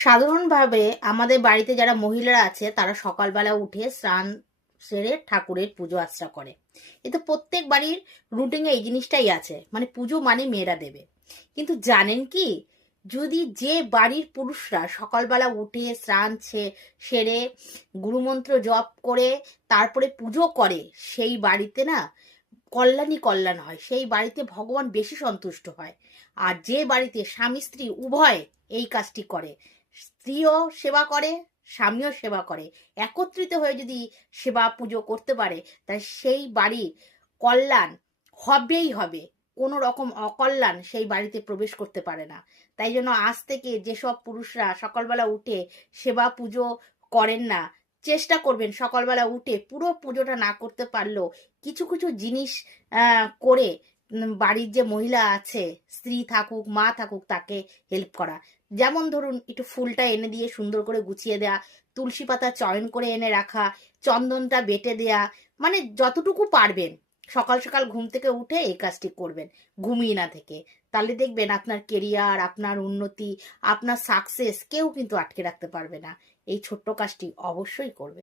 সাধারণভাবে আমাদের বাড়িতে যারা মহিলারা আছে তারা সকালবেলা উঠে স্নান সেরে ঠাকুরের পুজো আর্চা করে। এ তো প্রত্যেক বাড়ির রুটিনে এই জিনিসটাই আছে, মানে পুজো মানে মেয়েরা দেবে। কিন্তু জানেন কি, যদি যে বাড়ির পুরুষরা সকালবেলা উঠে সেরে গুরুমন্ত্র জপ করে তারপরে পুজো করে, সেই বাড়িতে না কল্যাণই কল্যাণ হয়, সেই বাড়িতে ভগবান বেশি সন্তুষ্ট হয়। আর যে বাড়িতে স্বামী স্ত্রী উভয় এই কাজটি করে, স্ত্রীও সেবা করে, স্বামীও সেবা করে, একত্রিত হয়ে যদি সেবা পুজো করতে পারে, তাই সেই বাড়ি কল্যাণ হবেই হবে। কোনো রকম অকল্যাণ সেই বাড়িতে প্রবেশ করতে পারে না। তাই জন্য আজ থেকে যেসব পুরুষরা সকালবেলা উঠে সেবা পুজো করেন না, চেষ্টা করবেন সকালবেলা উঠে, পুরো পুজোটা না করতে পারলেও কিছু কিছু জিনিস করে বাড়ির যে মহিলা আছে, স্ত্রী থাকুক মা থাকুক, তাকে হেল্প করা। যেমন ধরুন, একটু ফুলটা এনে দিয়ে সুন্দর করে গুছিয়ে দেয়া, তুলসী পাতা চয়ন করে এনে রাখা, চন্দনটা বেটে দেয়া, মানে যতটুকু পারবেন সকাল সকাল ঘুম থেকে উঠে এই কাজটি করবেন, ঘুমিয়ে না থেকে। তাহলে দেখবেন আপনার কেরিয়ার, আপনার উন্নতি, আপনার সাকসেস কেউ কিন্তু আটকে রাখতে পারবে না। এই ছোট্ট কাজটি অবশ্যই করবে।